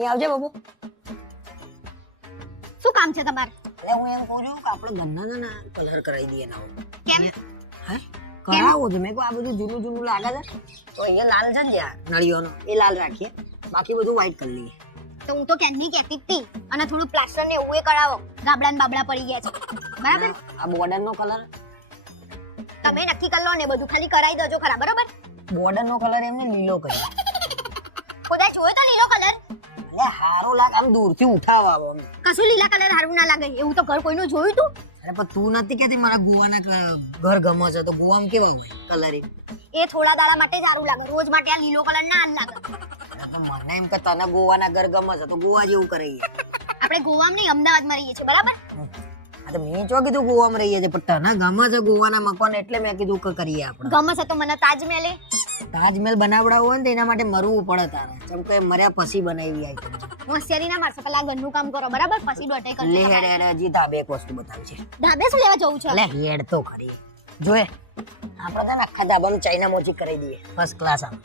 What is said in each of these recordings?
અહીં આવજે બાબુ. શું કામ છે તમારે? એટલે હું એમ કહું છું કે આપણે ગન્નાનો ના કલર કરાવી દઈએ નવો. કેમ? હે? કરાવો છે મેં કહું આ બધું જૂનું જૂનું લાગે છે. તો અહીંયા લાલ છે ને જ્યાં નળીઓનો એ લાલ રાખીએ. બાકી બધું વ્હાઈટ કરી લઈએ. તો હું તો ક્યાંની કહેતી હતી અને થોડું પ્લાસ્ટર ને એવું એ કરાવો. ગાબડા ને બાબડા પડી ગયા છે. બરાબર? આ બોર્ડર નો કલર. તમે નક્કી કરી લો ને બધું ખાલી કરાવી દેજો ખરા. બરાબર? બોર્ડર નો કલર એમને લીલો કરી લાગે આમ દૂરથી ઉઠાવા આવો કશું લીલા કલર સારું ના લાગે. એવું તો ઘર કોઈનું જોયું તું? અરે પણ તું નથી કહેતી મારા ગોવાના ઘર ગમે છે તો ગોવામાં કેવા હોય? કલર. એ થોડા દાડા માટે સારું લાગે. રોજ માટે આ લીલો કલર ના લાગે. મને એમ કે તને ગોવાના ઘર ગમે છે તો ગોવા જેવું કરાઈએ. આપણે ગોવામાં નહીં અમદાવાદમાં રહીએ છીએ બરાબર? તો મેં જો કીધું ગોવામાં રહીએ છીએ પણ તને ગમે છે ગોવાના મકાન એટલે મેં કીધું કે કરીએ આપણે. ગમે છે તો મને તાજમહેલ તાજમહેલ બનાવડાવવો હોય ને એના માટે મરવું પડે તારે. જેમ કે મર્યા પછી બનાવી આવી હોશિયારી ના મારશો પેલા ઘરનું કામ કરો બરાબર? પછી દોટે કરજો લે હેડ હેડ હજી ધાબે એક વસ્તુ બતાવી છે. ધાબે શું લેવા જવું છે? લે હેડ તો ખરી. જોએ આપણે તો આખા ધાબાનું ચાઇના મોજી કરી દઈએ ફર્સ્ટ ક્લાસ આમ.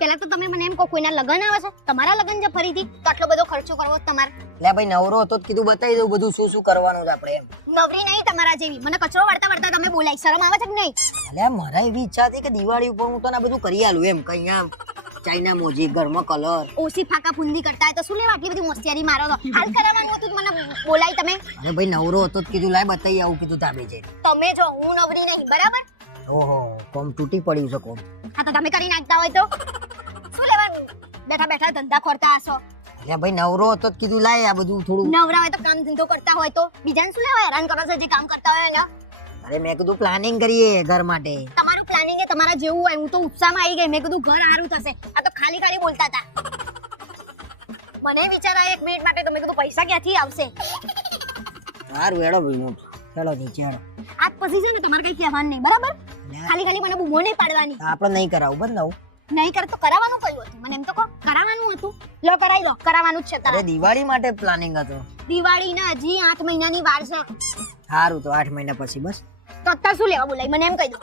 પેલા તો તમે મને એમ કહો કોઈના લગન આવે છે? તમારા લગન છે ફરીથી? તો આટલો બધો ખર્ચો કરવો તમારે? એટલે ભાઈ નવરો હતો તો કીધું બતાવી દઉં બધું શું શું કરવાનું છે આપણે એમ. નવરી નહીં તમારા જેવી. મને કચરો વાળતા વાળતા તમે બોલાય. શરમ આવે છે કે નહીં? એટલે મારા એવી ઈચ્છા હતી કે દિવાળી ઉપર હું તને આ બધું કરી આલું એમ કે અહીંયા ચાઇના મોજી ઘરમાં કલર. ઓછી ફાકા ફૂંદી કરતા તો શું લેવા આટલી બધી હોશિયારી મારો તો? હાલ કરાવવાનું હતું મને બોલાય તમે. અરે ભાઈ નવરો હતો તો કીધું લાય બતાવી આવું કીધું ધાબે જઈને. તમે જો હું નવરી નહીં બરાબર? ઓહો કોમ તૂટી પડ્યું છે કોમ. હા તો તમે કરી નાખતા હોય તો. શું લેવાનું બેઠા બેઠા ધંધા ખોરતા હશો? અરે ભાઈ નવરો હતો તો કીધું લાય આ બધું થોડું. નવરા હોય તો કામ ધંધો કરતા હોય તો. બીજાને શું લેવા? હેરાન કરો છો જે કામ કરતા હોય એના અરે મેં કીધું પ્લાનિંગ કરીએ ઘર માટે. તમારું તમારા જેવું હોય હું તો ઉત્સાહમાં આવી ગઈ મેં કીધું ઘર સારું થશે. આ તો ખાલી ખાલી બોલતા હતા. મને વિચારા એક મિનિટ માટે તો મેં કીધું પૈસા ક્યાંથી આવશે? સારું એડો ભાઈ ચલો જી ચલો આજ પછી છે ને તમારે કઈ કહેવાનું નહીં બરાબર? ખાલી ખાલી મને બૂમો નહીં પાડવાની. આપણે નહીં કરાવું બંધ નહીં કરે તો કરાવવાનું કયું હતું? મને એમ તો કહો કરાવવાનું હતું. લો કરાવી લો કરાવવાનું જ છે તારે. દિવાળી માટે પ્લાનિંગ હતો. દિવાળીના હજી આઠ મહિનાની વાર છે. સારું તો આઠ મહિના પછી બસ. તો અત્યારે શું લેવા બોલાય? મને એમ કહી દો.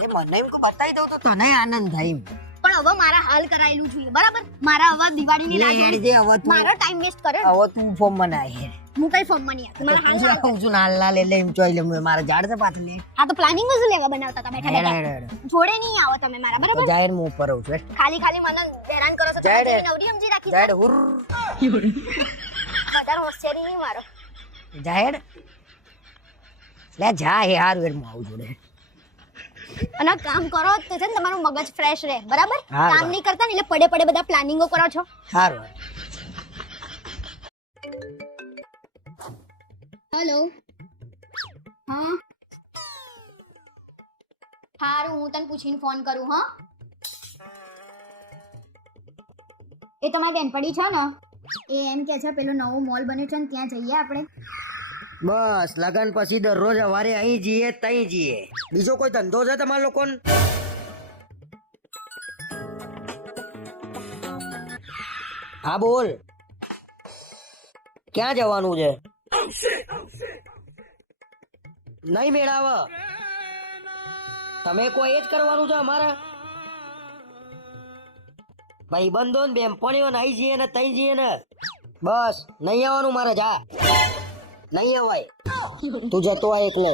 અરે મને એમ કો બતાવી દઉં તો તને આનંદ થાય પણ હવે મારા હાલ કરાયેલું જોઈએ બરાબર? મારા હવે દિવાળીની લે રાહ હેડ જે હવે તું મારો ટાઈમ વેસ્ટ કરે. હવે તું ફોર્મ બનાય હેડ. હું કઈ ફોર્મમાં નહીં મારા હાલ આવું છું નાલ નાલ એટલે એમ જોઈ લે મારા ઝાડ છે પાછળ લે. હા તો પ્લાનિંગ જ લેવા બનાવતા હતા બેઠા બેઠા. જોડે નહીં આવો તમે મારા બરાબર? જાહેર હું ઉપર આવું છું ખાલી ખાલી મને હેરાન કરો છો તમે નવરી સમજી રાખી જાહેર હુર. વધારે હોશિયારી નહીં મારો. જાહેર? લે જા હે હારું એમ આવું જોડે અને કામ કરો તો છે ને તમારું મગજ ફ્રેશ રહે બરાબર? કામ નહીં કરતા ને એટલે પડે પડે બધા પ્લાનિંગો કરો છો. સારું હેલો હા? સારું હું તને પૂછીને ફોન કરું હા? એ તમારી બેનપડી છે ને? એ એમ કે છે પેલો નવો મોલ બન્યો છે ને ત્યાં જઈએ આપણે. બસ, લગન પછી દરરોજ સવારે અહીં જઈએ તઈ જઈએ. બીજો કોઈ ધંધો છે તમારા લોકોને? હા, બોલ. ક્યાં જવાનું છે? નહીં મેળાવ. તમે કોઈ એ જ કરવાનું છે અમારા? ભાઈબંધો ને બેનપણીઓ નહીં જઈએ ને તઈ જઈએ ને. બસ, નહીં આવવાનું મારે, જા. નહીં અવાય તું જતો આ એકલો